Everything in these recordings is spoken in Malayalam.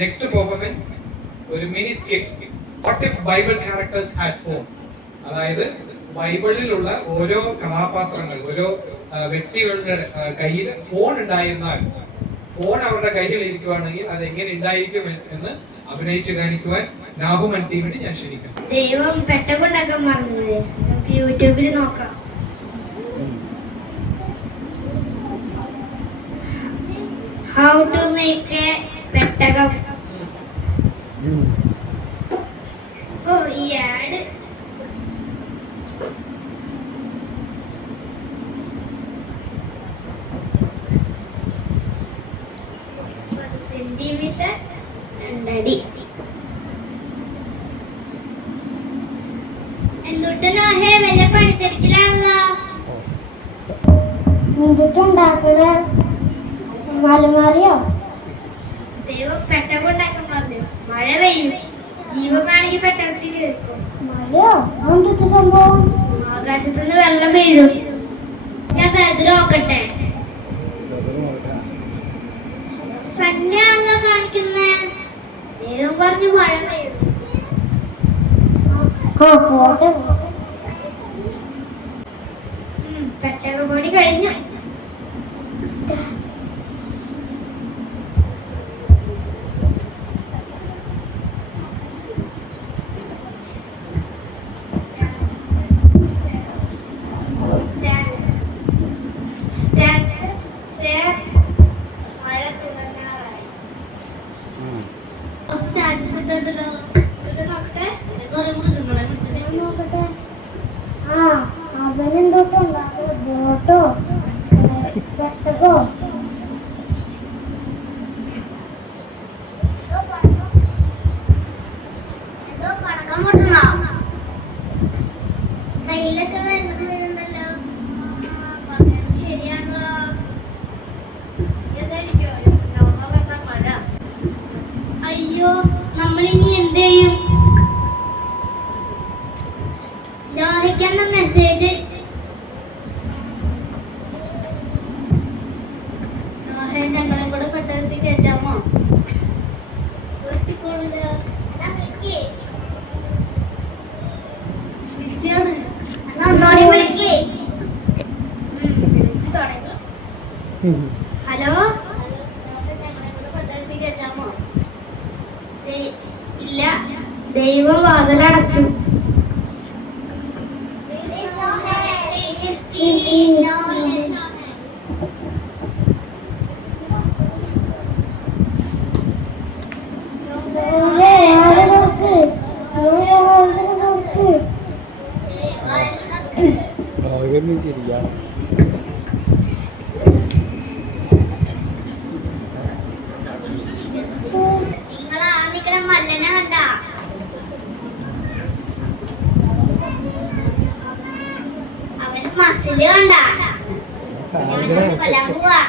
Next performance ഒരു mini skit what if Bible characters had phone. അതായത് ബൈബിളിലുള്ള ഓരോ കഥാപാത്രങ്ങൾ ഓരോ വ്യക്തികളുടെ കയ്യിൽ ഫോൺ ഉണ്ടായിരുന്നാൽ ഫോൺ അവരുടെ കയ്യിൽ ഇരിക്കുവാണെങ്കിൽ അത് എങ്ങനെ ഉണ്ടായിരിക്കും എന്ന് അഭിനയിച്ച് കാണിക്കുവാൻ നാഹുമൻ ടീമിന് ഞാൻ ക്ഷണിക്കാം. ദൈവം പെട്ടകൊണ്ടാക്കാൻ പറഞ്ഞത് നമുക്ക് യൂട്യൂബിൽ നോക്കാം. How to make a പെട്ടകം. Oh, ഈ ആഡ് സെന്റിമീറ്റർ 2 അടി. എന്തുട്ടനാഹേ വല്ല പണിത്തിരക്കിലാണല്ലോ. എന്തുട്ടുണ്ടാക്കണ മലമാറിയോ? ദൈവം പെട്ടകം ഉണ്ടാക്കാൻ പറഞ്ഞു. മഴ പെയ്യും, ജീവമാണെങ്കിൽ പെട്ടകത്തിൽ കേൾക്കും. മഴയോ? എന്തൊക്കെ സംഭവം? ആകാശത്തുനിന്ന് വെള്ളം വീഴും. ഞാൻ പേജ് നോക്കട്ടെ. സന്യാണല്ലോ കാണിക്കുന്നേ. ദൈവം പറഞ്ഞു മഴ പെയ്യും. പോട്ടെ. പെട്ടക പണി കഴിഞ്ഞു. അവനെന്തോട്ടുണ്ടാക്കണ ബോട്ടോ പെട്ടകോ? എന്തോ പടക്കം പൊട്ടുന്നോ? കയ്യിലൊക്കെ വെള്ളം വീഴുന്നല്ലോ. ശരിയാണല്ലോ. എന്തായിരിക്കോ മഴ? അയ്യോ, നമ്മളിനി എന്ത് ചെയ്യും? നോഹയ്ക്കെന്ന മെസ്സേജ്. നോഹയെ ഞങ്ങളെ കൂടെ പെട്ടെന്ന് കയറ്റാമോ? പറ്റിക്കോളില്ല. ബിസിയാണ്. ഒന്നോടെ വിളിക്കേ. വിളിച്ചു തുടങ്ങി. ഹലോ, ഞങ്ങളെ കൂടെ പെട്ടെന്ന് കയറ്റാമോ? ഇല്ല, ദൈവം വാതിലടച്ചു. മല്ലനെ കണ്ട അവന് മസില് കണ്ട കൊല്ലാൻ പോവാ.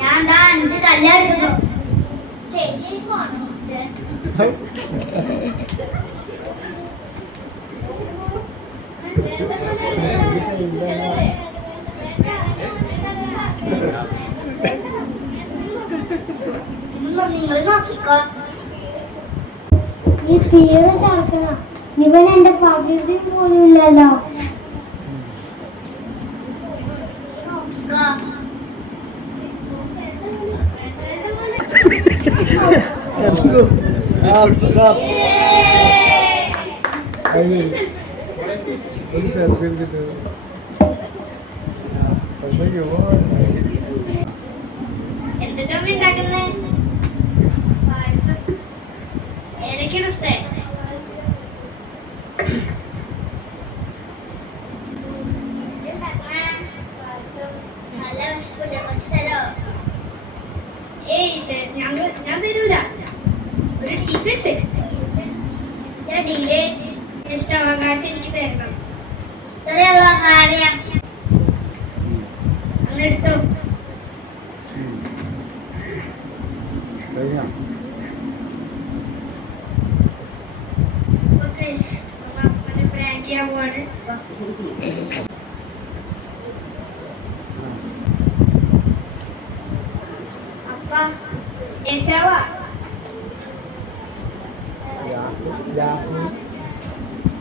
ഞാൻ 5 കല്ലെടുക്കുന്നു. ചേച്ചി ഫോൺ നിങ്ങൾ നോക്കിക്കോ. ഈ പേര് ശർക്കണ ഇവൻ എന്റെ പകുതി പോലും ഇല്ലല്ലോ. നോക്കിക്കോ. എന്തിനാ ഉണ്ടാക്കുന്നേ? പായസം. ഏതൊക്കെയാണ് ഇഷ്ടേ? നല്ല വിശപ്പുണ്ട്, കുറച്ച് തരോ? ഏയ് ഞാൻ തരൂല. ഒരു ടിക്കറ്റ് ഡീലേ ഇഷ്ടാവകാശം എനിക്ക് തരണം. ഇത്രയുള്ള കാര്യം അന്നെടുത്തോ. പ്രാങ്ക് ചെയ്യാൻ പോവാണ്. അപ്പ യേശവ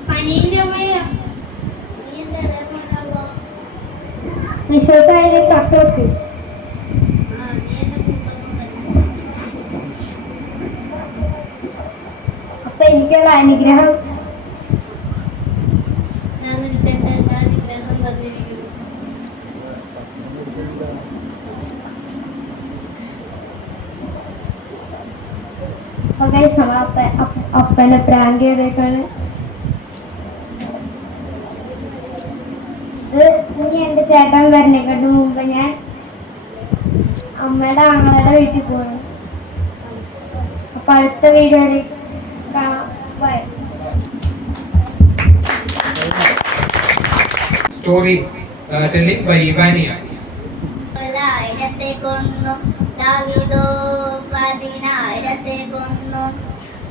പനീന്റെ അമ്മയ വിശ്വാസായാലും തൊട്ടോക്ക് അപ്പൊ എനിക്കുള്ള അനുഗ്രഹം ഞാൻ നിനക്ക് എന്റെ എല്ലാ അനുഗ്രഹം തന്നിരിക്കുന്നു. അപ്പനെ പ്രാങ്ക് ചെയ്തേക്കാണ്. ഇനി എന്റെ ചേട്ടൻ വരുന്നേക്കാട്ട് മുമ്പ് ഞാൻ അമ്മയുടെ ആങ്ങളുടെ വീട്ടിൽ പോകണം. അപ്പൊ അടുത്ത വീഡിയോയിൽ കാണാം. Bye. Story telling by Ivania. ആയിരത്തെ കൊന്നു ദാവീദോ 10,000 കൊന്നു.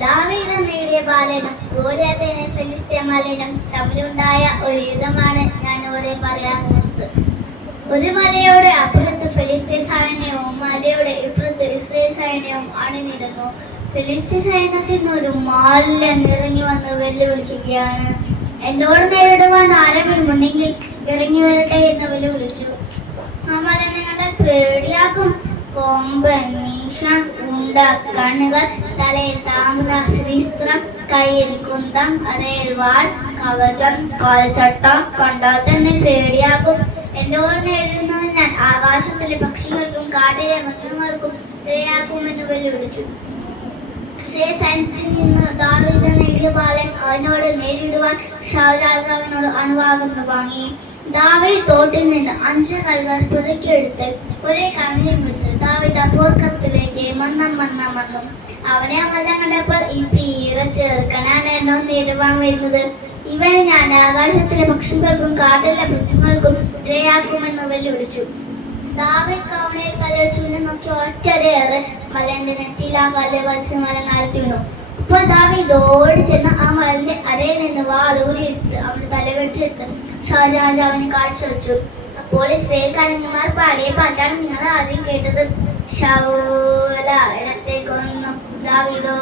ദാവീദ് നേടിയ ബാലനും ഗോലിയാത്തിനെ ഫിലിസ്ത്യ മലനും തമ്മിലുണ്ടായ ഒരു യുദ്ധമാണ് ഞാനിവിടെ പറയാൻ പോകുന്നത്. ഒരു മലയുടെ അപ്പുറത്ത് ഫിലിസ്തീൻ സൈന്യവും മലയുടെ ഇപ്പുറത്ത് ഇസ്രായേൽ സൈന്യവും അണിനിരന്നു. ഫിലിസ്തീൻ സൈന്യത്തിൽ നിന്ന് ഒരു മാലിന്യം ഇറങ്ങി വന്ന് വെല്ലുവിളിക്കുകയാണ്. എന്നോട് നേരിടുവാൻ ആരെങ്കിലും ഉണ്ടെങ്കിൽ ഇറങ്ങി വരട്ടെ എന്ന് വെല്ലുവിളിച്ചു. ആ മലനെ കണ്ടാൽ പേടിയാക്കും. കൊമ്പൻ, മീശ, ഉണ്ട, കണ്ണുകൾ, തലയിൽ താമ്രശ്രീസ്ത്രം, കയ്യിൽ കുന്തം, അരയിൽ വാൾ, കവചം, കാൽച്ചട്ട കണ്ടാൽ തന്നെ പേടിയാകും. എന്നോട് നേരിടുന്നത് ഞാൻ ആകാശത്തിലെ പക്ഷികൾക്കും കാട്ടിലെ മൃഗങ്ങൾക്കും ഇരയാക്കുമെന്ന് വെല്ലുവിളിച്ചു. സൈന്യത്തിൽ നിന്ന് ദാവീദ് നേടിയ ബാലൻ അവനോട് നേരിടുവാൻ ശൗൽ രാജാവിനോട് അനുവാദം വാങ്ങി. ദാവീദ് തോട്ടിൽ നിന്ന് 5 കല്ലുകൾ പുതുക്കിയെടുത്ത് ഒരേ കണ്ണിയും പിടിച്ച് ദാവീദ് പോർക്കളത്തിലേക്ക് വന്നു. അവനെ മല്ലം കണ്ടപ്പോൾ ഈ പീറ ചെറുക്കനാണ് നേരിടുവാൻ വരുന്നത്. ഇവനെ ഞാൻ ആകാശത്തിലെ പക്ഷികൾക്കും കാട്ടിലെ മൃഗങ്ങൾക്കും ഇരയാക്കുമെന്ന് വെല്ലുവിളിച്ചു. ദാവീദ് കവണയിൽ കല്ല് വെച്ചു നോക്കി ഒറ്റരേറെ മലന്റെ നെറ്റിയിൽ ആ കല്ല് വച്ച് മല നാഴ്ത്തി വീണു. അപ്പോൾ ദാവീദ് ഓടി ചെന്ന് ആ മലന്റെ അരയിൽ നിന്ന് വാളൂരിയെടുത്ത് അവിടെ തലവെട്ടിയെടുത്ത് ശൗൽ രാജാവിന് കാഴ്ചവെച്ചു. അപ്പോൾ ഇസ്രായേൽക്കാരന്മാർ പാടിയ പാട്ടാണ് നിങ്ങൾ ആദ്യം കേട്ടത്. ശൗൽ 1000 കൊന്നു, ദാവീദോ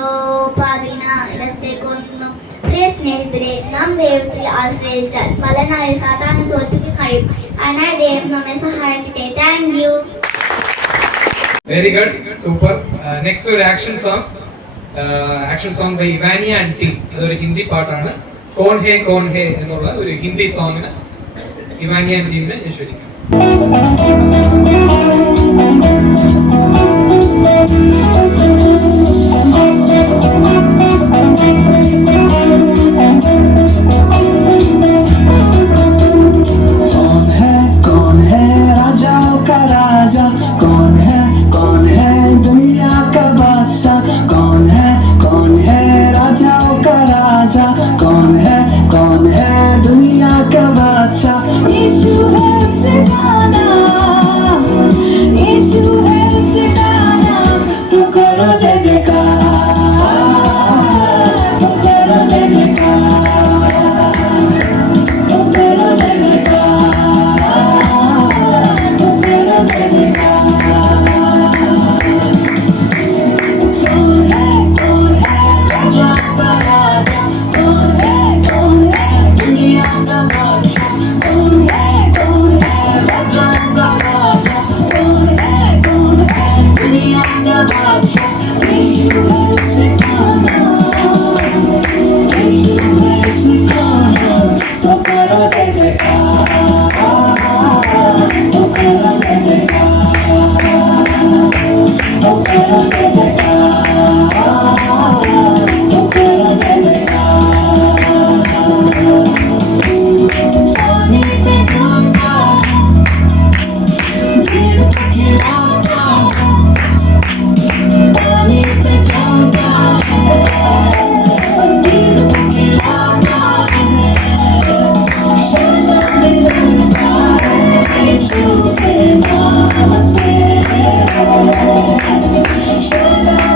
10,000 കൊന്നു. പ്രിയ സ്നേഹിതരെ, നാം ദൈവത്തിൽ ആശ്രയിച്ചാൽ മലനായ സാത്താനെ തോൽപ്പിക്കാൻ കഴിയും. അതിനായി ദൈവം നമ്മെ സഹായിക്കട്ടെ. Thank you. Very good, super. Next ഒരു action song by Ivania and team. അതൊരു ഹിന്ദി പാട്ടാണ്. കോൺ ഹേ എന്നുള്ള ഒരു ഹിന്ദി സോങ്ങിന് ഇവാനിയ ആൻഡ് ടീമിനെ ഞാൻ ക്ഷണിക്കാം. कौन है राजाओं का राजा, कौन है दुनिया का बादशाह, कौन है राजाओं का राजा, कौन है दुनिया का बादशाह. यीशु है उसका नाम, यीशु है उसका नाम. तो करो जय जयकार, तो करो जय जयकार, तो करो जय जयकार, तो करो जय जयकार. कौन है राजा का राजा, कौन है दुनिया का बादशाह, कौन है राजा का राजा, कौन है दुनिया का बादशाह. यीशु है उसका नाम, यीशु है उसका नाम. तो करो जय जयकार, तो करो जय जयकार, तो करो जय जयकार, तो करो जय जयकार. सोने पे झूमता, भीड़ को खिलाता, पानी पे चलता, भीड़ को खिलाता. शादाब लगता है यीशु के नाम से, शादाब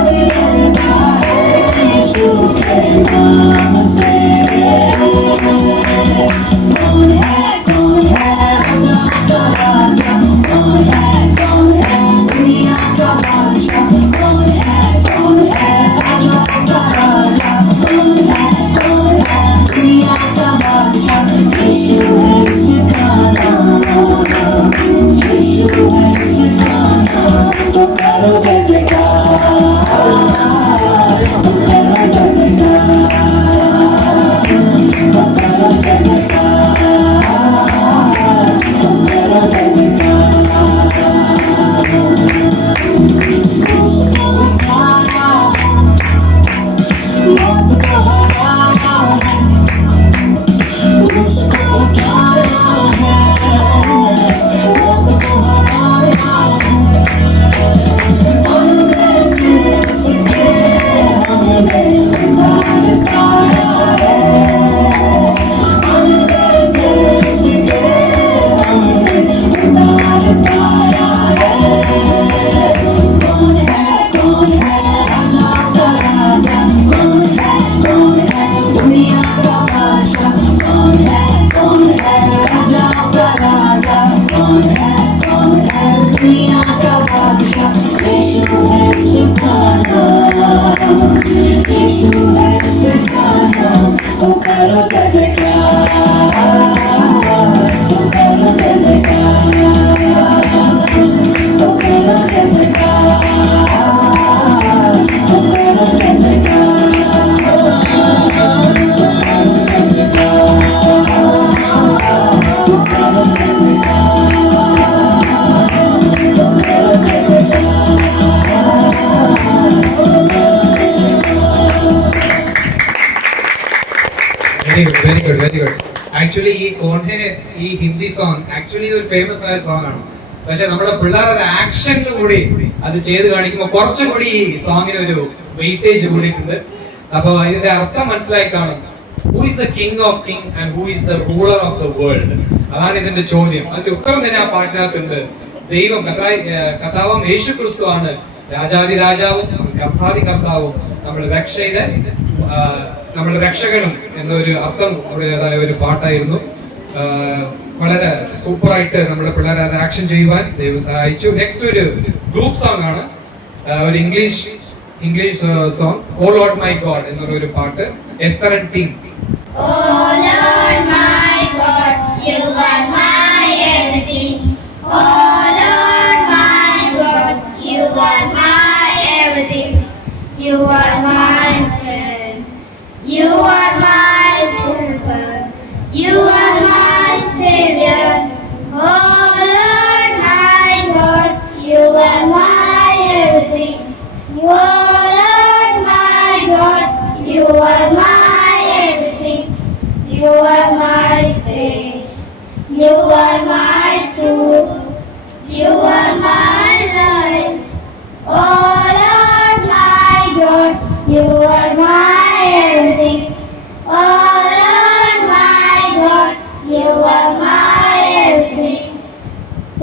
വെരി ഗുഡ്. ആക്ച്വലി ഈ കോൺഹെ ഈ ഹിന്ദി സോങ് ആക്ച്വലി ഇതൊരു ഫേമസ് ആയ സോങ് ആണ്. പക്ഷെ നമ്മുടെ പിള്ളേരുടെ ആക്ഷനിൽ കൂടി അത് ചെയ്ത് കാണിക്കുമ്പോൾ കുറച്ചും കൂടി ഈ സോങ്ങിന് ഒരു വെയിറ്റേജ് കൂടിയിട്ടുണ്ട്. അപ്പൊ ഇതിന്റെ അർത്ഥം മനസ്സിലായി കാണും. Who is the king of king and who is the ruler of the world? അതാണ് ഇതിന്റെ ചോദ്യം. അതിന്റെ ഉത്തരം തന്നെ ആ പാട്ടിനകത്തുണ്ട്. ദൈവം കർത്താവും യേശു ക്രിസ്തു ആണ് രാജാതി രാജാവും കർത്താതി കർത്താവും നമ്മുടെ രക്ഷകനും എന്നൊരു അർത്ഥം ഉള്ളതായ ഒരു പാട്ടായിരുന്നു. വളരെ സൂപ്പർ ആയിട്ട് നമ്മുടെ പിള്ളേരെ അത് ആക്ഷൻ ചെയ്യുവാൻ ദൈവം സഹായിച്ചു. നെക്സ്റ്റ് ഒരു ഗ്രൂപ്പ് സോങ് ആണ്, ഒരു English song, oh Lord my God എന്നൊരു പാട്ട്. Esther and team. Oh Lord my God, you are my everything. Oh Lord my God, you are my everything. You are my friend. You are my trooper. You are my savior. Oh Lord my God, you are my everything. Oh Lord my God, you are my everything. You are my faith. You are my truth. You are my life. Oh Lord my God, you are my everything. Oh Lord my God, you are my everything.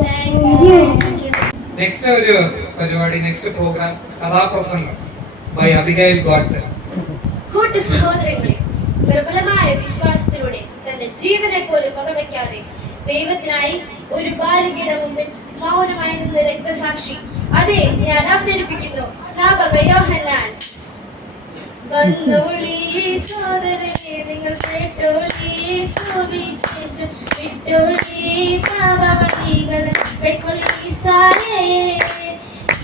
Thank you. Next ഒരു പരിപാടി, നെക്സ്റ്റ് പ്രോഗ്രാം കഥാപ്രസംഗം ബൈ അബിഗൈൽ ഗോഡ്സൺ. കൂട്ടു സഹോദരങ്ങളെ, പ്രബലമായ വിശ്വാസത്തിലൂടെ തന്റെ ജീവനെ പോലും വകവയ്ക്കാതെ ദൈവത്തിനായി ഒരു ബാലികയുടെ മുമ്പിൽ മൗനമായി നിന്ന രക്തസാക്ഷി, അതെ, ഞാൻ അവതരിപ്പിക്കുന്നു സ്നാപക യോഹന്നാൻ. വന്നോളി സോദരേ, നിങ്ങൾ കേട്ടോളി സുവിശേഷം, വിട്ടോളി പാപവഴികൾ, കൈക്കൊള്ളി സാരേ.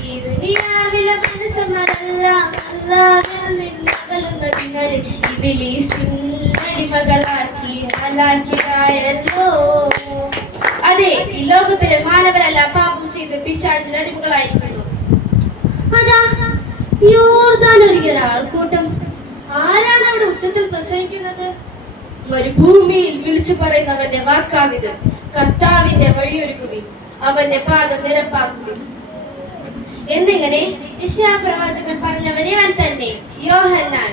ഈ ദുനിയാവിലെ മനുഷ്യന്മാരെല്ലാം അല്ലാഹുവിൽ നിന്ന് അകലുന്നതിനാൽ ഇബ്ലീസിൻ അടിമകളാക്കി ഹലാക്കിയായല്ലോ. അതെ, ഈ ലോകത്തിലെ മാനവരെല്ലാം പാപം ചെയ്ത് പിശാചിന് അടിമകളായിരിക്കുന്നു. അതാ യോർദാനൊരുകിയ ആൾക്കൂട്ടം. ആരാണ് അവിടെ ഉച്ചത്തിൽ പ്രസംഗിക്കുന്നത്? മരുഭൂമിയിൽ വിളിച്ചു പറയുന്നവന്റെ വാക്കാവിത്, കർത്താവിന്റെ വഴിയൊരുക്കുവിൻ, അവന്റെ പാദം നിരപ്പാക്കുവിൻ എന്നിങ്ങനെ യെശയ്യാ പ്രവാചകൻ പറഞ്ഞവൻ ഇവൻ തന്നെ, യോഹന്നാൻ.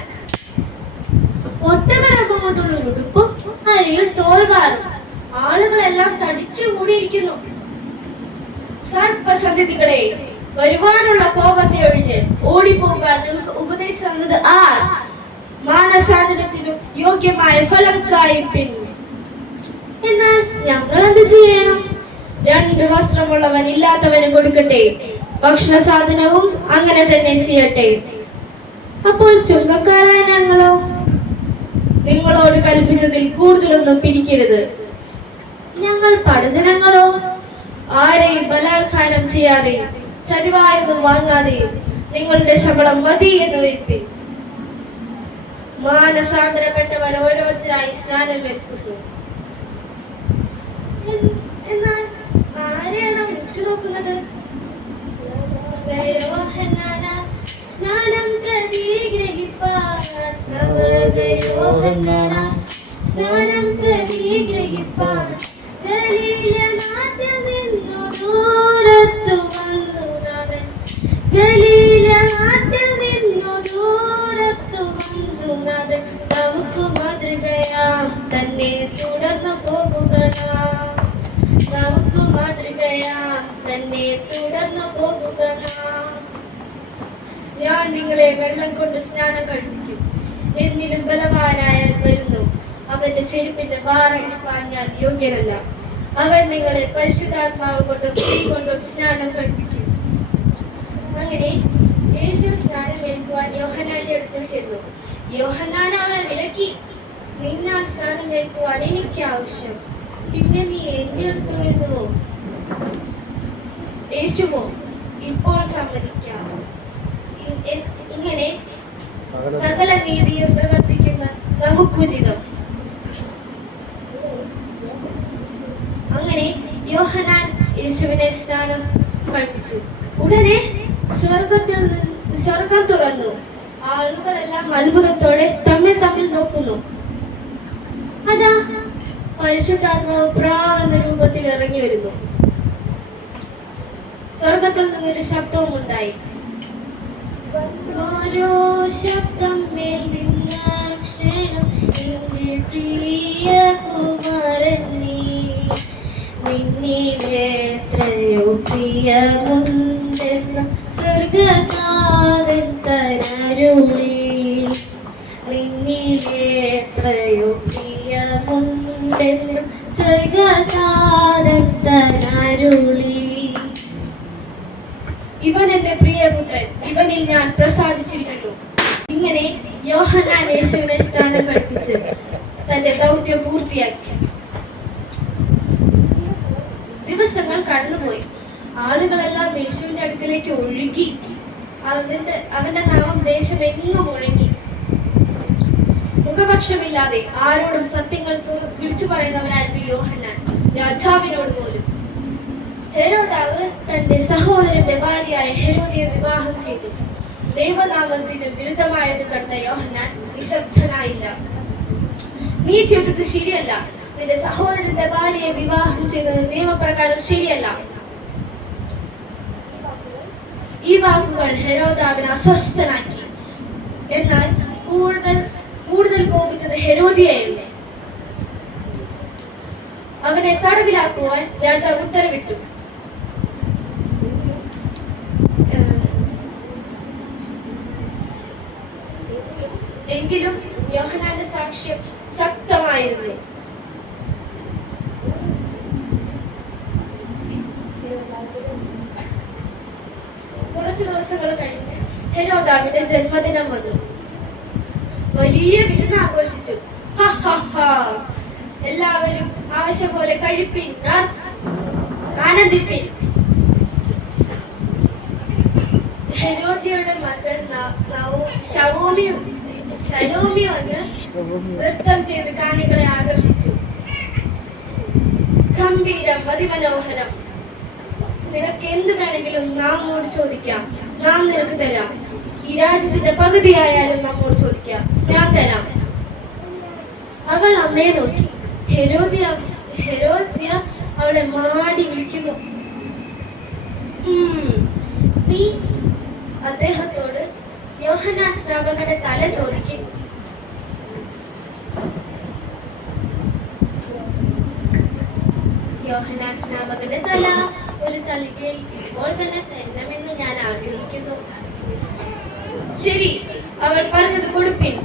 ഒട്ടകരോഗം കൊണ്ടുള്ള ഉടുപ്പും അരയിൽ തോൽവാറും, ആളുകളെല്ലാം തടിച്ചുകൂടിയിരിക്കുന്നു. സർപ്പസന്ധികളെ, വരുവാനുള്ള കോപത്തെ ഒഴിഞ്ഞ് ഓടിപ്പോകാൻ നിങ്ങൾക്ക് ഉപദേശം തന്നത് ആർ? മാനസാധനത്തിനു യോഗ്യമായ ഫലം കായ്പിൻ. എന്നാൽ ഞങ്ങൾ എന്ത് ചെയ്യണം? 2 വസ്ത്രമുള്ളവൻ ഇല്ലാത്തവന് കൊടുക്കട്ടെ, ഭക്ഷണ സാധനവും അങ്ങനെ തന്നെ ചെയ്യട്ടെ. അപ്പോൾ ചുങ്കക്കാരായ ഞങ്ങളോ? നിങ്ങളോട് കൽപ്പിച്ചതിൽ കൂടുതലൊന്നും പിരിക്കരുത്. ഞങ്ങൾ പടജനങ്ങളോ? ആരെയും ബലാത്കാരം ചെയ്യാതെയും ചതിവായൊന്നും വാങ്ങാതെയും നിങ്ങളുടെ ശമ്പളം മതി എന്ന് വെപ്പിൻ. മാനസാന്തരപ്പെട്ടവർ ഓരോരുത്തരായി സ്നാനം ഏൽക്കുന്നു. എന്നാൽ ആരെയാണ് ഉറ്റുനോക്കുന്നത്? സ്നാനം പ്രതിഗ്രഹിപ്പാൻ സ്നാനം പ്രതിഗ്രഹിപ്പാൻ ഗലീല നാട്ടിൽ നിന്നു ദൂരത്തു വന്നു നാഥൻ. ഗലീല നാട്ടിൽ നിന്നു ദൂരത്തു വന്നു നാഥൻ. നമുക്ക് മാതൃകയാം തന്നെ തുടർന്നു പോകുക നാം. നമുക്ക് മാതൃകയാം തന്നെ തുടർന്നു പോകുക നാം. ഞാൻ നിങ്ങളെ വെള്ളം കൊണ്ട് സ്നാനം കഴിപ്പിക്കും. എന്നിലും ബലവാനായ വരുന്നു. അവന്റെ ചെരുപ്പിന്റെ വാറഴിപ്പാൻ ഞാൻ യോഗ്യനല്ല. അവൻ നിങ്ങളെ പരിശുദ്ധാത്മാവ് കൊണ്ടും തീ കൊണ്ടും സ്നാനം കഴിപ്പിക്കും. അങ്ങനെ യേശു സ്നാനം ഏൽക്കുവാൻ യോഹന്നാന്റെ അടുത്ത് ചെന്നു. യോഹന്നാൻ അവനെ വിലക്കി, നിന്നാൽ സ്നാനം ഏൽക്കുവാൻ എനിക്ക് ആവശ്യം, പിന്നെ നീ എന്റെ അടുത്ത് വരുന്നുവോ? യേശുവോ, ഇപ്പോൾ സമ്മതിക്കാം. ഇങ്ങനെ സകല നീതിയും പ്രവർത്തിക്കുന്ന നമുക്കുചിതം. അങ്ങനെ യോഹന്നാൻ യേശുവിനെ സ്നാനം കഴിപ്പിച്ചു. ഉടനെ സ്വർഗം തുറന്നു. ആളുകളെല്ലാം അത്ഭുതത്തോടെ തമ്മിൽ തമ്മിൽ നോക്കുന്നു. അതാ പരിശുദ്ധാത്മാവ് പ്രാവെന്ന രൂപത്തിൽ ഇറങ്ങി വരുന്നു. സ്വർഗത്തിൽ നിന്നൊരു ശബ്ദവും ഉണ്ടായി. ഓരോ ശബ്ദം മേൽ നിന്നാക്ഷണം എന്റെ പ്രിയ കുമാരൻ നീ. നിന്നിലെത്രയോ പ്രിയമുണ്ടെന്നും സ്വർഗനാഥൻ തന്നരുളി. നിന്നിലെത്രയോ പ്രിയമുണ്ടെന്നും സ്വർഗനാഥൻ തന്നരുളി. ഇവൻ എന്റെ പ്രിയപുത്രൻ, ഇവനിൽ ഞാൻ പ്രസാദിച്ചിരിക്കുന്നു. ഇങ്ങനെ യോഹന്നാൻ യേശുവിനെ സ്നാനം കഴിപ്പിച്ച് തന്റെ ദൗത്യം പൂർത്തിയാക്കി. ദിവസങ്ങൾ കടന്നുപോയി. ആളുകളെല്ലാം യേശുവിന്റെ അടുക്കലേക്ക് ഒഴുകി. അവന്റെ നാമം ദേശമെങ്ങും മുഴങ്ങി. മുഖപക്ഷമില്ലാതെ ആരോടും സത്യങ്ങൾ വിളിച്ചു പറയുന്നവനായിരുന്നു യോഹന്നാൻ, രാജാവിനോട് പോലും. ഹെരോദാവ് തന്റെ സഹോദരന്റെ ഭാര്യയായ ഹെരോദിയെ വിവാഹം ചെയ്തു. ദൈവനാമത്തിന് വിരുദ്ധമായത് കണ്ട യോഹന്നാൻ നിശബ്ദനായില്ല. നീ ചെയ്തത് ശരിയല്ല. നിന്റെ സഹോദരന്റെ ഭാര്യയെ വിവാഹം ചെയ്തത് നിയമപ്രകാരം ശരിയല്ല. ഈ വാക്കുകൾ ഹെരോദാവിനെ അസ്വസ്ഥനാക്കി. എന്നാൽ കൂടുതൽ കോപിച്ചത് ഹെരോദിയായിരുന്നു. അവനെ തടവിലാക്കുവാൻ രാജാവ് ഉത്തരവിട്ടു. എങ്കിലും യോഹന്നാന്റെ സാക്ഷ്യം ശക്തമായിരുന്നു. കുറച്ചു ദിവസങ്ങൾ കഴിഞ്ഞ് ഹെരോദാവിന്റെ ജന്മദിനം വന്നു. വലിയ വിരുന്ന് ആഘോഷിച്ചു. എല്ലാവരും ആവശ്യം പോലെ കഴിപ്പിൻ, ആനന്ദിപ്പിൻ. ഹെരോദ്യയുടെ മകൾ ശലോമി വന്ന് നൃത്തം ചെയ്ത് കാണികളെ ആകർഷിച്ചു. ഗംഭീരം, അതിമനോഹരം. നിനക്ക് എന്ത് വേണമെങ്കിലും നമ്മോട് ചോദിക്കാം, നാം നിനക്ക് തരാം. ഈ രാജ്യത്തിന്റെ പകുതിയായാലും നമ്മോട് ചോദിക്കാം, ഞാൻ തരാം. അവൾ അമ്മയെ നോക്കി. ഹെരോദ്യ അവളെ മാടി വിളിക്കുന്നു. നീ അദ്ദേഹത്തോട് യോഹന്നാൻ സ്നാപകന്റെ തല ചോദിക്കും. യോഹന്നാൻ സ്നാപകന്റെ തല ഒരു തളികയിൽ ഇപ്പോൾ തന്നെ തരണമെന്ന് ഞാൻ ആഗ്രഹിക്കുന്നു. ശരി, അവൾ പറഞ്ഞത് കൊടുപ്പിൻ.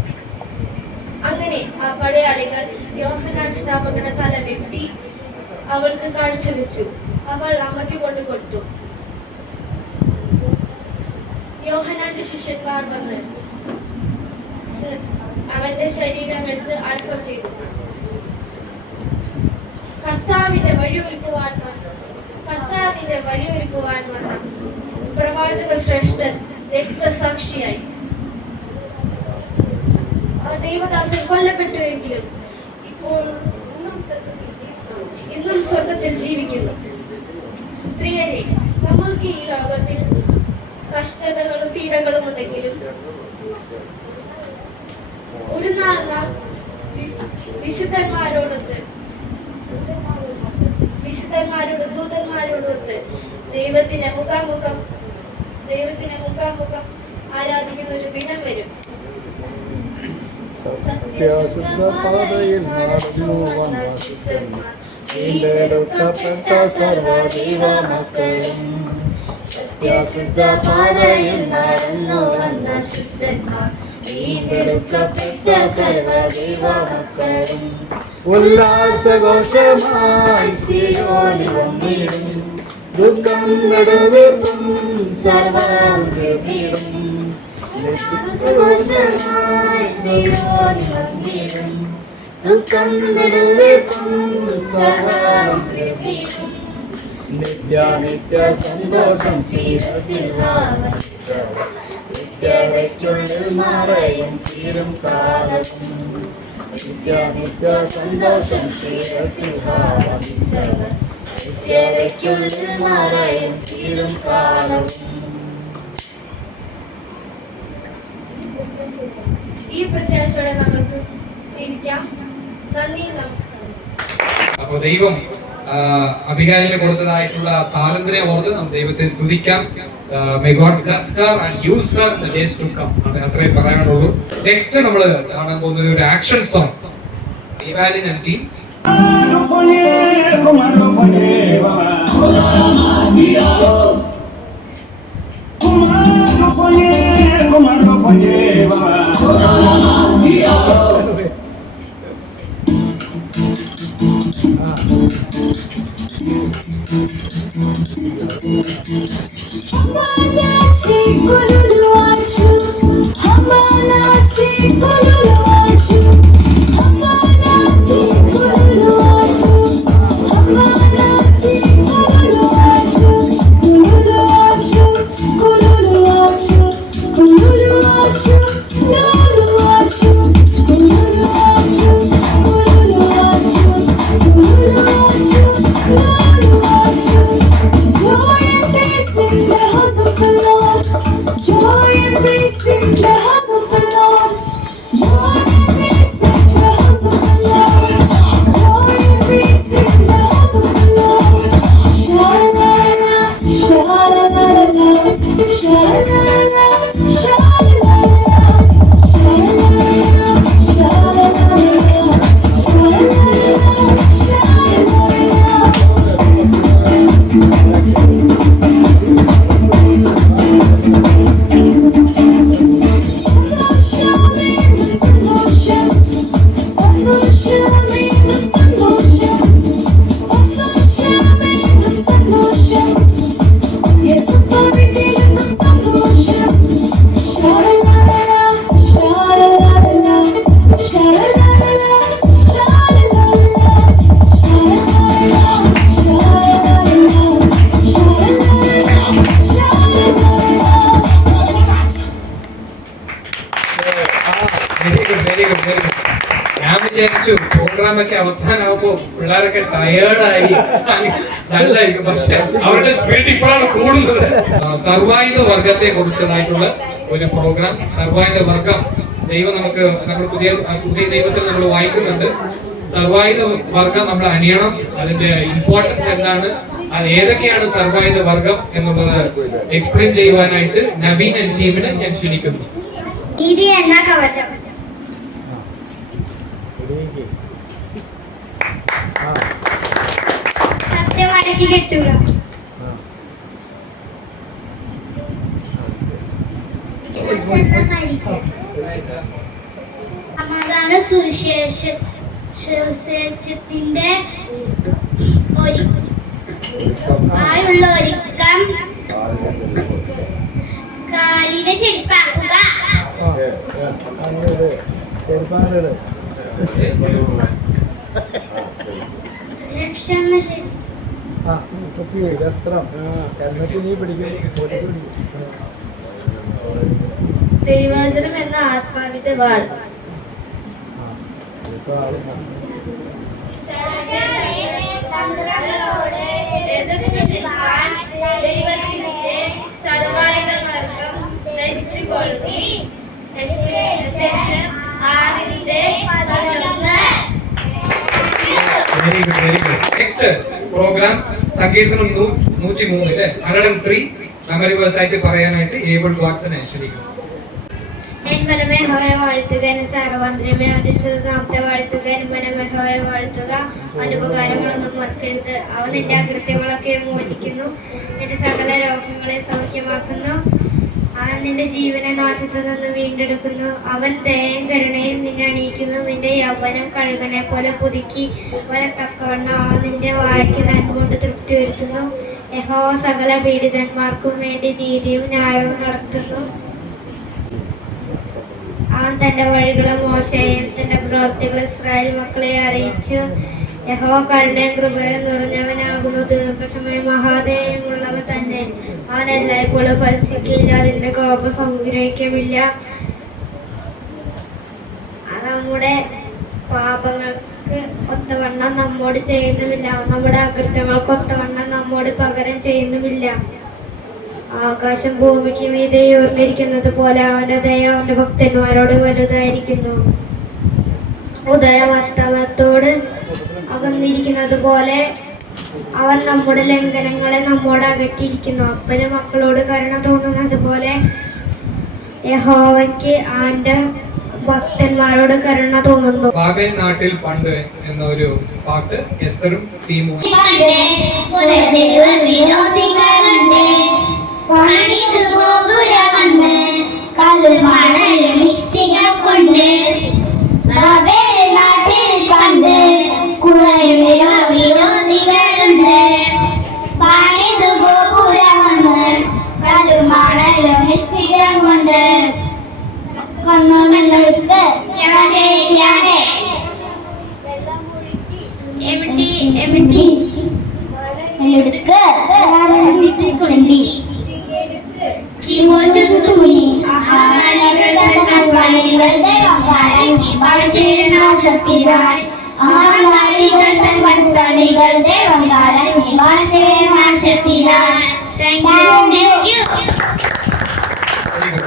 അങ്ങനെ ആ പടയാളികൾ യോഹന്നാൻ സ്നാപകന്റെ തല വെട്ടി അവൾക്ക് കാഴ്ചവെച്ചു. അവൾ അമ്മയ്ക്ക് കൊണ്ടു കൊടുത്തു. യോഹന്നാന്റെ ശിഷ്യന്മാർ വന്ന് അവന്റെ ശരീരം എടുത്ത് അടക്കം ചെയ്തു. കർത്താവിന്റെ വഴിയൊരുക്കുവാൻ വന്ന പ്രവാചക ശ്രേഷ്ഠൻ രക്തസാക്ഷിയായി. ആ ദേവദാസൻ കൊല്ലപ്പെട്ടുവെങ്കിലും ഇപ്പോൾ ഇന്നും സ്വർഗത്തിൽ ജീവിക്കുന്നു. പ്രിയരെ, നമ്മൾക്ക് ഈ ലോകത്തിൽ കഷ്ടതകളും പീഡകളും ഉണ്ടെങ്കിലും ഒരു നാൾ നാം വിശുദ്ധന്മാരോടൊത്ത് ദൂതന്മാരോടൊത്ത് ദൈവത്തിനെ മുഖാമുഖം ആരാധിക്കുന്ന ഒരു ദിനം വരും. സത്യശുദ്ധപാതയിൽ നടന്നു വന്ന ശിഷ്യന്മാർ, വീണ്ടെടുക്കപ്പെട്ട സർവ്വദൈവ മക്കളും. സത്യശുദ്ധപാതയിൽ നടന്നു വന്ന ശിഷ്യന്മാർ, വീണ്ടെടുക്കപ്പെട്ട സർവ്വദൈവ മക്കളും. ഉല്ലാസഘോഷമായി സിയോനിൽ വന്നിടും, ദുഃഖം നടുവിടും സർവ്വം തീർന്നിടും. ഉല്ലാസഘോഷമായി സിയോനിൽ വന്നിടും, ദുഃഖം നടുവിടും സർവ്വം തീർന്നിടും. നിത്യ സന്തോഷം ശിരസിൽ ആവഹിച്ചവർ, നിത്യതയ്ക്കുള്ളിൽ മറയും തീരും കാലവും. നിത്യ സന്തോഷം ശിരസിൽ ആവഹിച്ചവർ, നിത്യതയ്ക്കുള്ളിൽ മറയും തീരും കാലവും. ഈ പ്രത്യാശയോടെ നമുക്ക് ജീവിക്കാം. നന്ദി, നമസ്കാരം. അപ്പോൾ ദൈവം അബിഗായിലിന് കൊടുത്തതായിട്ടുള്ള താലന്തിനെ ഓർത്ത് നാം ദൈവത്തെ സ്തുതിക്കാം. May God bless her and use her in the days to come. അത് അത്രേ പറയാനുള്ളൂ. നെക്സ്റ്റ് നമ്മൾ കാണാൻ പോകുന്നത് ഒരു action song. Evelyn and team. ഞാൻ വിചാരിച്ചു പ്രോഗ്രാം ഒക്കെ അവസാനമാകുമ്പോ പിള്ളേരൊക്കെ ടയേർഡായി നല്ലതായിരിക്കും, പക്ഷെ അവരുടെ സ്പീഡ് ഇപ്പോഴാണ് കൂടുന്നത്. സർവായുധ വർഗത്തെ കുറിച്ചതായിട്ടുള്ള ഒരു പ്രോഗ്രാം. സർവായുധ വർഗം ദൈവം നമുക്ക് നമ്മൾ പുതിയ ദൈവത്തിൽ നമ്മൾ വായിക്കുന്നുണ്ട്. സർവായുധ വർഗം നമ്മൾ അണിയണം, അതിന്റെ ഇമ്പോർട്ടൻസ് എന്താണ്, അത് ഏതൊക്കെയാണ് സർവായുധ വർഗം എന്നുള്ളത് എക്സ്പ്ലെയിൻ ചെയ്യുവാനായിട്ട് നവീൻ ആൻഡ് ടീമിനെ ഞാൻ ക്ഷണിക്കുന്നു. നീതി എന്ന കവചം. സത്യം അടക്കി കെട്ടുക. സമാധാന സുവിശേഷത്തിന്റെ ആയുള്ള ഒരുക്കം. കാലിനെ ചെരുപ്പാക്കുക. വസ്ത്രം എന്നിട്ട് നീ പിടിക്കും. ദൈവവചനം എന്ന ആത്മാവിന്റെ വാൾ. എതിർത്ത് നിൽക്കാൻ ദൈവത്തിന്റെ സർവായുധമാർഗം ധരിച്ചുകൊള്ളുവിൻ. എഫെസ്യർ 6:11. Very good, very good. Next programme സങ്കീർത്തനം 103 അല്ലേ, 103 മെമ്മറി വേഴ്സ് ആയിട്ട് പറയാനായിട്ട് ഏബിൾ വാട്സനെ ക്ഷണിക്കുന്നു. എൻ മനമേ ഹോയെ വാഴ്ത്തുക, എൻ സർവ്വാന്തരമേ അവന്റെ നാമത്തെ വാഴ്ത്തുക. എൻ മനമേ ഹോയെ വാഴ്ത്തുക, അനുപകാരങ്ങളൊന്നും മറക്കരുത്. അവൻ നിന്റെ അകൃത്യങ്ങളൊക്കെ മോചിക്കുന്നു, നിന്റെ സകല രോഗങ്ങളെ സൗഖ്യമാക്കുന്നു. അവൻ നിന്റെ ജീവനെ നാശത്തിൽ നിന്ന് വീണ്ടെടുക്കുന്നു. അവൻ ദയയും കരുണയും നിന്നെ അണിയിക്കുന്നു. നിന്റെ യൗവനം കഴുകനെ പോലെ പുതുക്കി വരത്തക്കവണ്ണം അവൻ നിന്റെ വായ്ക്ക് നന്മ കൊണ്ട് തൃപ്തി വരുത്തുന്നു. യഹോവ സകല പീഡിതന്മാർക്കും വേണ്ടി നീതിയും ന്യായവും നടത്തുന്നു. അവൻ തന്റെ വഴികളെ മോശയെയും തന്റെ പ്രവർത്തികളെ ഇസ്രായേൽ മക്കളെ അറിയിച്ചു. യഹോവ കരുണയും കൃപയും നിറഞ്ഞവനാകുന്നു, ദീർഘക്ഷമയും മഹാദയമുള്ളവൻ തന്നെ. അവൻ എല്ലായ്പ്പോഴും പരിശിക്കില്ല, അതിന്റെ കോപം സംഗ്രഹിക്കുമില്ല. നമ്മുടെ പാപങ്ങൾക്ക് ഒത്തവണ്ണം നമ്മോട് ചെയ്യുന്നുമില്ല, നമ്മുടെ അകൃത്യങ്ങൾക്ക് ഒത്തവണ്ണം നമ്മോട് പകരം ചെയ്യുന്നുമില്ല. ആകാശം ഭൂമിക്ക് മീതെ ഉയർന്നിരിക്കുന്നത് പോലെ അവന്റെ ദയ അവന്റെ ഭക്തന്മാരോട് വലുതായിരിക്കുന്നു. ഉദയം അസ്തമയത്തോട് അകന്നിരിക്കുന്നത് പോലെ അവൻ നമ്മുടെ ലംഘനങ്ങളെ നമ്മോട് അകറ്റിയിരിക്കുന്നു. അപ്പന് മക്കളോട് കരുണ തോന്നുന്നത് പോലെ യഹോവയ്ക്ക് അവന്റെ ഭക്തന്മാരോട് കരുണ തോന്നുന്നു. ബാബേൽ നാട്ടിൽ പണ്ട് എന്ന ഒരു പാട്ട് എസ്തറും ടീമും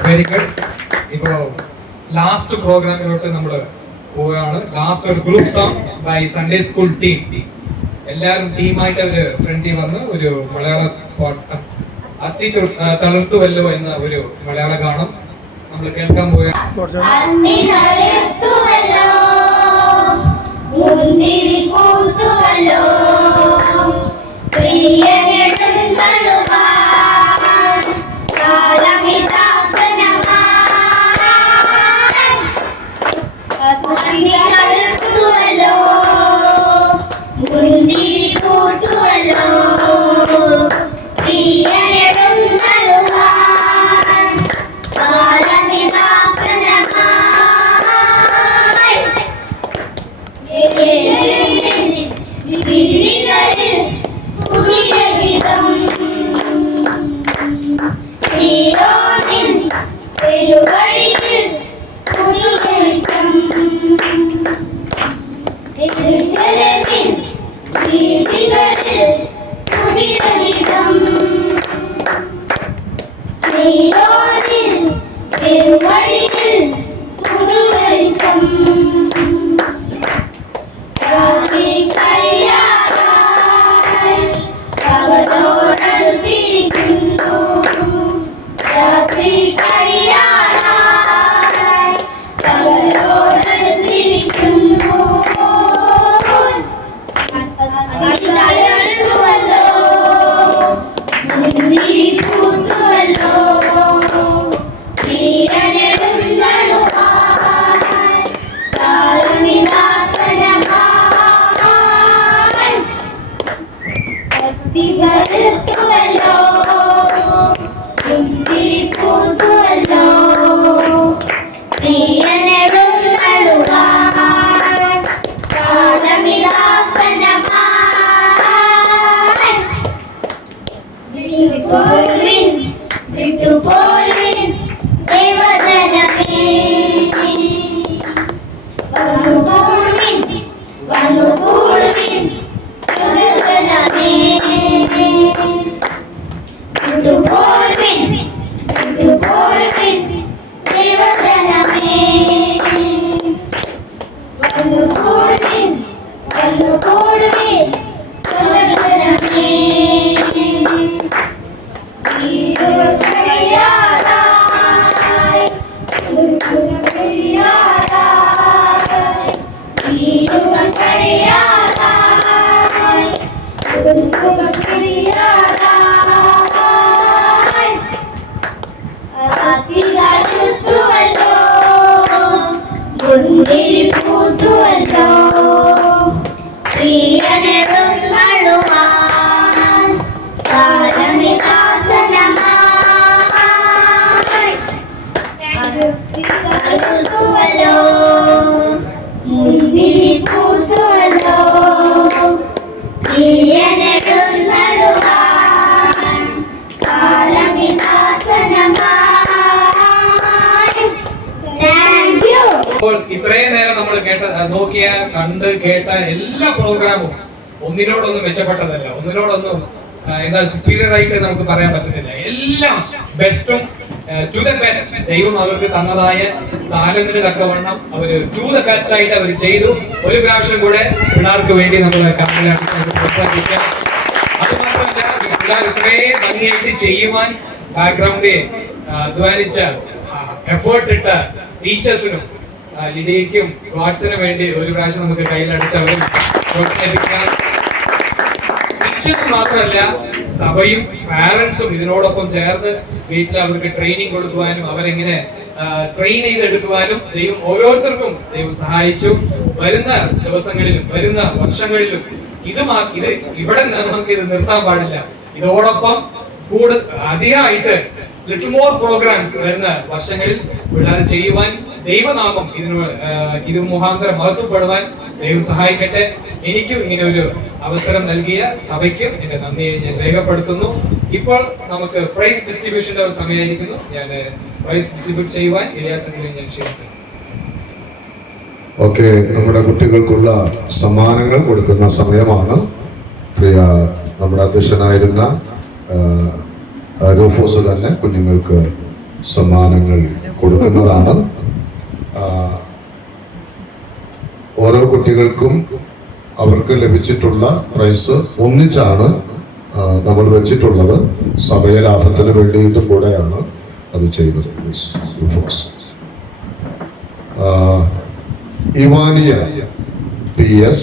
വെരി ഗുഡ്. ഇപ്പോ ലാസ്റ്റ് പ്രോഗ്രാമിലോട്ട് നമ്മൾ പോവുകയാണ്. ലാസ്റ്റ് ഒരു group song by Sunday school team. എല്ലാവരും ടീമായിട്ട് അവര് ഫ്രണ്ടിൽ വന്ന് ഒരു മലയാള പാട്ട് അത്തി തളർത്തുവല്ലോ എന്ന ഒരു മലയാള ഗാനം നമ്മൾ കേൾക്കാൻ പോവുകയാണ്. പൂത്തുവല്ലോ, മുന്തിരി പൂത്തുവല്ലോ, തീയനെടുന്നടുവാൻ കാലമിനാസനമായി. Thank you. അപ്പോൾ ഇത്രയും നേരം നമ്മൾ നോക്കിയ കണ്ട് കേട്ട എല്ലാ പ്രോഗ്രാമും ഒന്നിനോടൊന്നും മെച്ചപ്പെട്ടതല്ല, ഒന്നിനോടൊന്നും എന്താ സുപ്പീരിയർ ആയിട്ട് നമുക്ക് പറയാൻ പറ്റത്തില്ല. എല്ലാം ബെസ്റ്റും ടു ദ ബെസ്റ്റ് ദൈവം അവർക്ക് തന്നതായ താലന്തിന് തക്കവണ്ണം അവര് ടു ദ ബെസ്റ്റ് ആയിട്ട് അവർ ചെയ്തു. ഒരു പ്രാവശ്യം കൂടെ പിള്ളേർക്ക് വേണ്ടി നമ്മൾ പ്രോത്സാഹിപ്പിക്കാം. അത് മാത്രമല്ല, പിള്ളേർ ഇത്രയും ഭംഗിയായിട്ട് ചെയ്യുവാൻ ബാക്ക്ഗ്രൗണ്ടിൽ അധ്വാനിച്ച എഫേർട്ട് ഇട്ട ടീച്ചേഴ്സിനും ലിഡിയയ്ക്കും വാട്സിനും വേണ്ടി ഒരു പ്രാവശ്യം നമുക്ക് കയ്യിലടിച്ചവരും പ്രോത്സാഹിപ്പിക്കാം. ടീച്ചേഴ്സ് മാത്രമല്ല, സഭയും പാരന്റ്സും ഇതിനോടൊപ്പം ചേർന്ന് വീട്ടിൽ അവർക്ക് ട്രെയിനിങ് കൊടുക്കുവാനും അവരെങ്ങനെ ട്രെയിൻ ചെയ്തെടുക്കുവാനും ദൈവം ഓരോരുത്തർക്കും ദൈവം സഹായിച്ചു. വരുന്ന ദിവസങ്ങളിലും വരുന്ന വർഷങ്ങളിലും ഇത് ഇവിടെ നമുക്ക് ഇത് നിർത്താൻ പാടില്ല. ഇതോടൊപ്പം അധികമായിട്ട് ലിറ്റിൽ മോർ പ്രോഗ്രാംസ് വരുന്ന വർഷങ്ങളിൽ പിള്ളേർ ചെയ്യുവാൻ ദൈവനാമം ഇത് മുഖാന്തരം മഹത്വപ്പെടുവാൻ ദൈവം സഹായിക്കട്ടെ. എനിക്കും ഇങ്ങനെ ഒരു അവസരം നൽകിയ സഭയ്ക്കും എന്റെ നന്ദിയെ ഞാൻ രേഖപ്പെടുത്തുന്നു. ഇപ്പോൾ നമുക്ക് പ്രൈസ് ഡിസ്ട്രിബ്യൂഷന്റെ ഒരു സമയമായിരിക്കുന്നു. ഞാൻ പ്രൈസ് ഡിസ്ട്രിബ്യൂട്ട് ചെയ്യുവാൻ ഇലിയാസിനെ ഞാൻ ക്ഷണിക്കുന്നു. ഓക്കെ, നമ്മുടെ കുട്ടികൾക്കുള്ള സമ്മാനങ്ങൾ കൊടുക്കുന്ന സമയമാണ്. പ്രിയ നമ്മുടെ അധ്യക്ഷനായിരുന്ന റൂഫോസ് തന്നെ കുഞ്ഞുങ്ങൾക്ക് സമ്മാനങ്ങൾ കൊടുക്കുന്നതാണ്. ഓരോ കുട്ടികൾക്കും അവർക്ക് ലഭിച്ചിട്ടുള്ള പ്രൈസ് ഒന്നിച്ചാണ് നമ്മൾ വെച്ചിട്ടുള്ളത്. സഭയ ലാഭത്തിന് വേണ്ടിയിട്ടും കൂടെയാണ് അത് ചെയ്തത്. ഇവാനിയ PS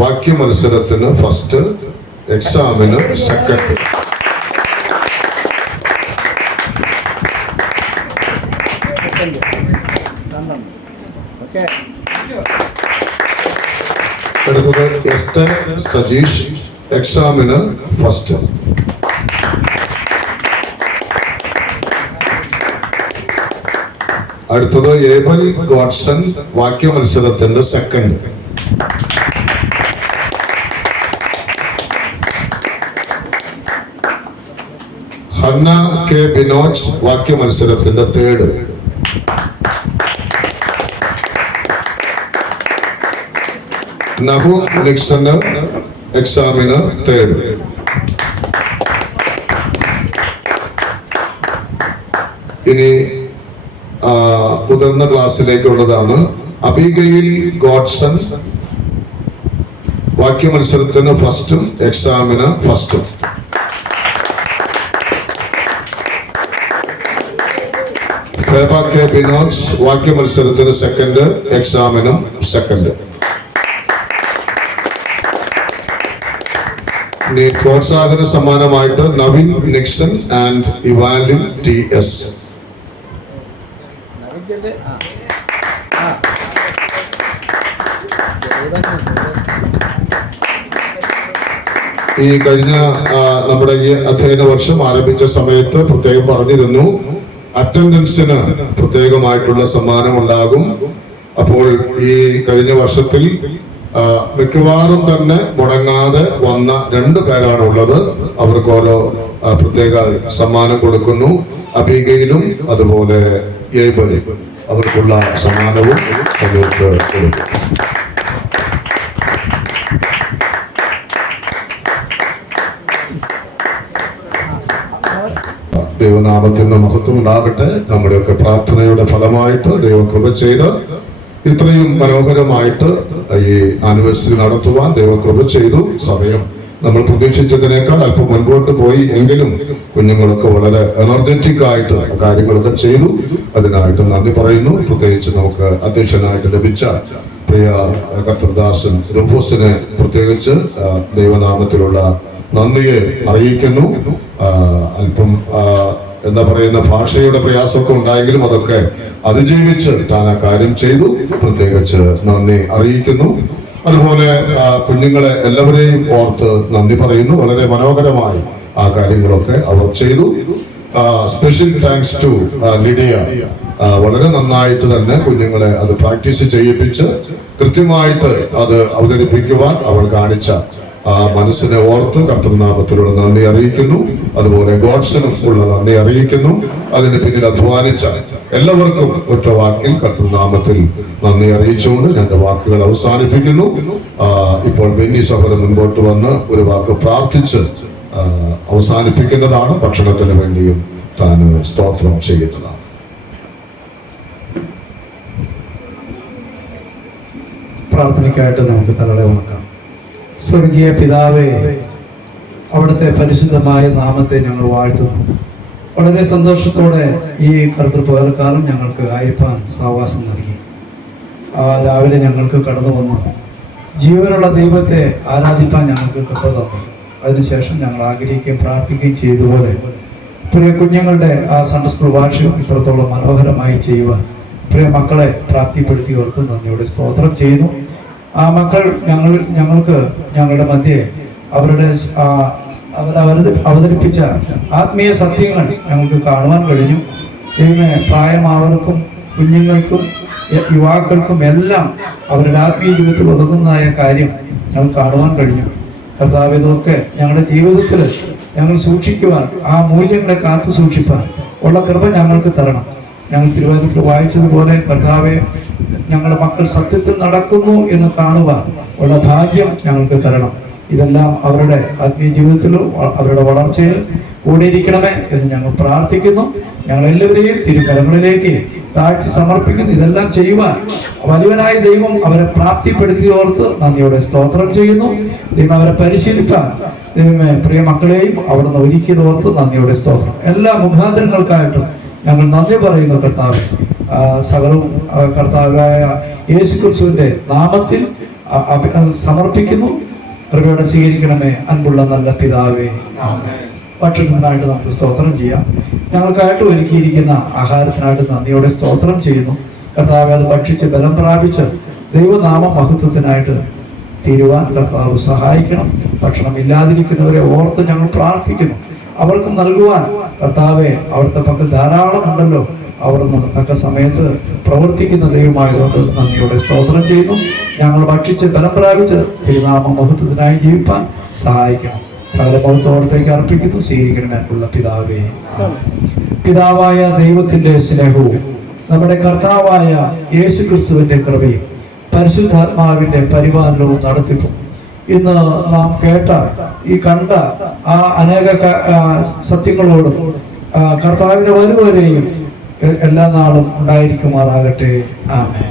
വാക്യ മത്സരത്തിന് ഫസ്റ്റ്, എക്സാമിന് സെക്കൻഡ്. അടുത്തത് എസ്റ്റർ സജീഷ്, എക്സാമിന് ഫസ്റ്റ്. അടുത്തത് ഏബൽ ഗോഡ്സൺ, വാക്യ മത്സരത്തിന്റെ സെക്കൻഡ്. ഹന്ന കെ ബിനോജ്, വാക്യ മത്സരത്തിന്റെ തേർഡ്. നഹൂം നിക്സണ്, എക്സാമിന് തേർഡ്. ഇനി മുതിർന്ന ക്ലാസ്സിലേക്കുള്ളതാണ്. അബിഗയിൽ ഗോഡ്സൺ, വാക്യ മത്സരത്തിന് ഫസ്റ്റും എക്സാമിന് ഫസ്റ്റും. ഫേബ കെ ബിനോജ്, വാക്യ മത്സരത്തിന് സെക്കൻഡ്, എക്സാമിനും സെക്കൻഡ്. ഇനി പ്രോത്സാഹന സമ്മാനമായിട്ട് നവീൻ നിക്സൺ ആൻഡ് ഇവാലിൻ TS. ഈ കഴിഞ്ഞ നമ്മുടെ ഈ അധ്യയന വർഷം ആരംഭിച്ച സമയത്ത് പ്രത്യേകം പറഞ്ഞിരുന്നു, അറ്റൻഡൻസിന് പ്രത്യേകമായിട്ടുള്ള സമ്മാനം ഉണ്ടാകും. അപ്പോൾ ഈ കഴിഞ്ഞ വർഷത്തിൽ മിക്കവാറും തന്നെ മുടങ്ങാതെ വന്ന 2 പേരാണ് ഉള്ളത്. അവർക്ക് ഓരോ പ്രത്യേക സമ്മാനം കൊടുക്കുന്നു. അബിഗയിലും അതുപോലെ ഏബലും അവർക്കുള്ള സമ്മാനവും അവർക്ക് കൊടുക്കും. ദൈവനാമത്തിന് മഹത്വം ഉണ്ടാകട്ടെ. നമ്മുടെയൊക്കെ പ്രാർത്ഥനയുടെ ഫലമായിട്ട് ദൈവം കൃപ ചെയ്ത് ഇത്രയും മനോഹരമായിട്ട് ഈ ആനിവേഴ്സറി നടത്തുവാൻ ദൈവം കൃപ ചെയ്തു. സമയം നമ്മൾ പ്രതീക്ഷിച്ചതിനേക്കാൾ അല്പം മുൻപോട്ട് പോയി എങ്കിലും കുഞ്ഞുങ്ങളൊക്കെ വളരെ എനർജറ്റിക് ആയിട്ട് കാര്യങ്ങളൊക്കെ ചെയ്തു. അതിനായിട്ട് നന്ദി പറയുന്നു. പ്രത്യേകിച്ച് നമുക്ക് അധ്യക്ഷനായിട്ട് ലഭിച്ച പ്രിയ കർത്തൃദാസൻ റൂഫോസിനെ പ്രത്യേകിച്ച് ദൈവനാമത്തിലുള്ള നന്ദിയെ അറിയിക്കുന്നു. അല്പം എന്താ പറയുന്ന ഭാഷയുടെ പ്രയാസമൊക്കെ ഉണ്ടായെങ്കിലും അതൊക്കെ അതിജീവിച്ച് താൻ ആ കാര്യം ചെയ്തു. പ്രത്യേകിച്ച് നന്ദി അറിയിക്കുന്നു. അതുപോലെ കുഞ്ഞുങ്ങളെ എല്ലാവരെയും ഓർത്ത് നന്ദി പറയുന്നു. വളരെ മനോഹരമായി ആ കാര്യങ്ങളൊക്കെ അവർ ചെയ്തു. Special thanks to Lydia. വളരെ നന്നായിട്ട് തന്നെ കുഞ്ഞുങ്ങളെ അത് പ്രാക്ടീസ് ചെയ്യിപ്പിച്ച് കൃത്യമായിട്ട് അത് അവതരിപ്പിക്കുവാൻ അവൾ കാണിച്ച ആ മനസ്സിനെ ഓർത്ത് കർത്തൃനാമത്തിലുള്ള നന്ദി അറിയിക്കുന്നു. അതുപോലെ ഗോഡ്സനും ഉള്ള നന്ദി അറിയിക്കുന്നു. അതിന് പിന്നിൽ അധ്വാനിച്ച എല്ലാവർക്കും ഒറ്റ വാക്കിൽ കർത്തൃനാമത്തിൽ നന്ദി അറിയിച്ചുകൊണ്ട് ഞാൻ വാക്കുകൾ അവസാനിപ്പിക്കുന്നു. ഇപ്പോൾ ബെന്നി സഹോദരൻ മുൻപോട്ട് വന്ന് ഒരു വാക്ക് പ്രാർത്ഥിച്ച് അവസാനിപ്പിക്കുന്നതാണ്. ഭക്ഷണത്തിന് വേണ്ടിയും താൻ സ്തോത്രം ചെയ്യുന്നതാണ്. പ്രാർത്ഥനയ്ക്കായിട്ട് നമുക്ക് തലകളെ ഉണക്കാം. സ്വർഗീയ പിതാവേ, അവിടുത്തെ പരിശുദ്ധമായ നാമത്തെ ഞങ്ങൾ വാഴ്ത്തുന്നു. വളരെ സന്തോഷത്തോടെ ഈ കർത്തൃപകൽക്കാലം ഞങ്ങൾക്ക് ആയിരിക്കാൻ സാവകാശം നൽകി. രാവിലെ ഞങ്ങൾക്ക് കടന്നു വന്നു ജീവനുള്ള ദൈവത്തെ ആരാധിപ്പാൻ ഞങ്ങൾക്ക് കൃപ തന്നു. അതിനുശേഷം ഞങ്ങൾ ആഗ്രഹിക്കുകയും പ്രാർത്ഥിക്കുകയും ചെയ്തതുപോലെ പ്രിയ കുഞ്ഞുങ്ങളുടെ ആ സൺഡേ സ്കൂൾ വാർഷികം ഇത്രത്തോളം മനോഹരമായി ചെയ്യുവാൻ പ്രിയ മക്കളെ പ്രാപ്തിപ്പെടുത്തി ഓർത്ത് നന്ദിയോടെ സ്തോത്രം ചെയ്യുന്നു. ആ മക്കൾ ഞങ്ങൾക്ക് ഞങ്ങളുടെ മധ്യേ അവതരിപ്പിച്ച ആത്മീയ സത്യങ്ങൾ ഞങ്ങൾക്ക് കാണുവാൻ കഴിഞ്ഞു. ദൈവമേ, പ്രായമായവർക്കും കുഞ്ഞുങ്ങൾക്കും യുവാക്കൾക്കും എല്ലാം അവരുടെ ആത്മീയ ജീവിതത്തിൽ ഒതുങ്ങുന്നതായ കാര്യം ഞങ്ങൾ കാണുവാൻ കഴിഞ്ഞു. കർത്താവ്, ഇതൊക്കെ ഞങ്ങളുടെ ജീവിതത്തിൽ ഞങ്ങൾ സൂക്ഷിക്കുവാൻ, ആ മൂല്യങ്ങളെ കാത്തു സൂക്ഷിപ്പാൻ ഉള്ള കൃപ ഞങ്ങൾക്ക് തരണം. ഞങ്ങൾ തിരുവചനത്തിൽ വായിച്ചതുപോലെ കർത്താവെ, ഞങ്ങളുടെ മക്കൾ സത്യത്തിൽ നടക്കുന്നു എന്ന് കാണുവാൻ ഉള്ള ഭാഗ്യം ഞങ്ങൾക്ക് തരണം. ഇതെല്ലാം അവരുടെ ആത്മീയ ജീവിതത്തിലും അവരുടെ വളർച്ചയിൽ കൂടിയിരിക്കണമേ എന്ന് ഞങ്ങൾ പ്രാർത്ഥിക്കുന്നു. ഞങ്ങൾ എല്ലാവരെയും തിരുക്കരങ്ങളിലേക്ക് താഴ്ച സമർപ്പിക്കുന്നു. ഇതെല്ലാം ചെയ്യുവാൻ വലിയവനായ ദൈവം അവരെ പ്രാപ്തിപ്പെടുത്തി ഓർത്ത് നന്ദിയോടെ സ്തോത്രം ചെയ്യുന്നു. ദൈവം അവരെ പരിശീലിപ്പാൻ ദൈവമേ പ്രിയ മക്കളെയും അവിടുന്ന് ഒരുക്കിയത് ഓർത്ത് നന്ദിയോടെ സ്തോത്രം. എല്ലാ മുഖാന്തരങ്ങൾക്കായിട്ടും ഞങ്ങൾ നന്ദി പറയുന്നു. കർത്താവ്, സകലവും കർത്താവായ യേശു ക്രിസ്തുവിന്റെ നാമത്തിൽ സമർപ്പിക്കുന്നു. കൃപയോടെ സ്വീകരിക്കണമേ അൻപുള്ള നല്ല പിതാവേ. ഭക്ഷണത്തിനായിട്ട് നമുക്ക് സ്തോത്രം ചെയ്യാം. ഞങ്ങൾക്കായിട്ട് ഒരുക്കിയിരിക്കുന്ന ആഹാരത്തിനായിട്ട് നന്ദിയോടെ സ്തോത്രം ചെയ്യുന്നു. കർത്താവ്, അത് ഭക്ഷിച്ച് ബലം പ്രാപിച്ച് ദൈവനാമ മഹത്വത്തിനായിട്ട് തീരുവാൻ കർത്താവ് സഹായിക്കണം. ഭക്ഷണം ഇല്ലാതിരിക്കുന്നവരെ ഓർത്ത് ഞങ്ങൾ പ്രാർത്ഥിക്കുന്നു. അവർക്കും നൽകുവാൻ കർത്താവെ അവിടുത്തെ പക്കൽ ധാരാളം ഉണ്ടല്ലോ. അവിടുന്ന് തക്ക സമയത്ത് പ്രവർത്തിക്കുന്ന ദൈവമായതുകൊണ്ട് നന്ദിയോടെ സ്തോത്രം ചെയ്യുന്നു. ഞങ്ങൾ ഭക്ഷിച്ച് ബലം പ്രാപിച്ച് തിരുനാമ മഹത്വത്തിനായി ജീവിപ്പാൻ സഹായിക്കണം. സകല മഹത്വത്തേക്ക് അർപ്പിക്കുന്നു. സ്വീകരിക്കണമെന്നുള്ള പിതാവേ. പിതാവായ ദൈവത്തിന്റെ സ്നേഹവും നമ്മുടെ കർത്താവായ യേശു ക്രിസ്തുവിന്റെ കൃപയും പരിശുദ്ധാത്മാവിന്റെ പരിപാലനവും നടത്തിപ്പും ഇന്ന് നാം കേട്ട ഈ കണ്ട ആ അനേക സത്യങ്ങളോടും കർത്താവിന്റെ വരുവരെയും എല്ലാ നാളും ഉണ്ടായിരിക്കുമാറാകട്ടെ. ആമേൻ.